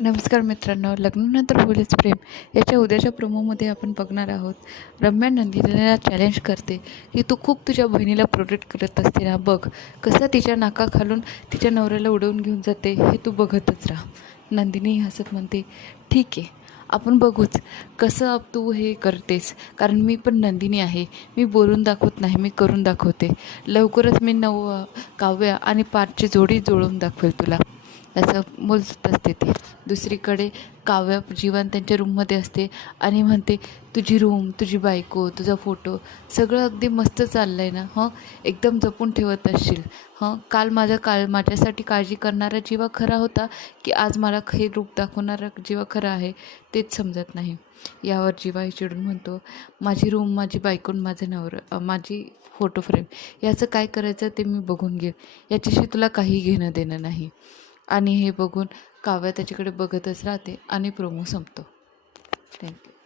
नमस्कार मित्रांनो, लग्नानंतर होईलच प्रेम याच्या उद्याच्या प्रोमोमध्ये आपण बघणार आहोत। रम्या नंदिनीला चॅलेंज करते की तू खूप तुझ्या बहिणीला प्रोटेक्ट करत असते ना, बघ कसं तिच्या नाकाखालून तिच्या नवऱ्याला उडवून घेऊन जाते, हे तू बघतच राहा। नंदिनी हसत म्हणते, ठीक आहे, आपण बघूच कसं तू हे करतेस, कारण मी पण नंदिनी आहे। मी बोलून दाखवत नाही, मी करून दाखवते। लवकरच मी काव्या आणि पार्थची जोडी जुळवून दाखवेल तुला, असं बोलत असते ती। दुसरीकडे काव्या जीवन त्यांच्या रूममध्ये असते आणि म्हणते, तुझी रूम, तुझी बायको, तुझा फोटो सगळं अगदी मस्त चाललं आहे ना, एकदम जपून ठेवत असशील। काल माझ्यासाठी काळजी करणारा जीवा खरा होता, की आज मला हे रूप दाखवणारा जीवा खरा आहे, तेच समजत नाही। यावर जीवाही चिडून म्हणतो, माझी रूम, माझी बायको, माझी फोटो फ्रेम याचं काय करायचं ते मी बघून घेईन, याच्याशी तुला काही घेणं देणं नाही। आणि हे बघून काव्या त्याच्याकडे बघतच राहते आणि प्रोमो संपतो। थँक्यू।